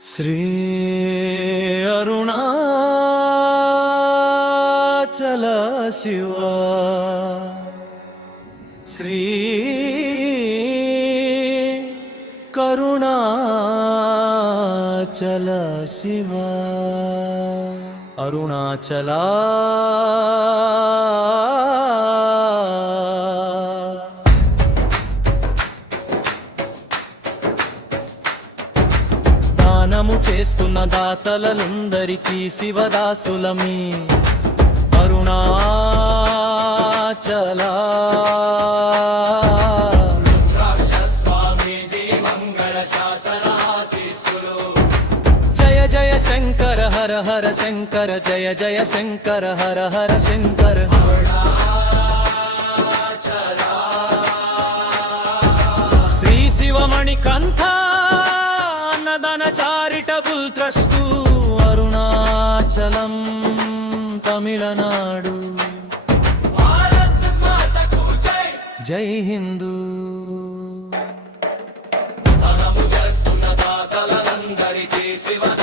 श्री अरुणाचल शिवा श्री करुणाचल शिवा अरुणाचला దానము చేస్తున్న దాతలందరికీ శివదాసులమి. అరుణాచల. జయ జయ శంకర హర హర శంకర జయ జయ శంకర హర హర శంకర. శ్రీ శివమణి కంఠ అన్నదాన చారిటబుల్ ట్రస్టు అరుణాచలం తమిళనాడు. జై హిందూ. చేస్తున్న దాతలందరికీ శివ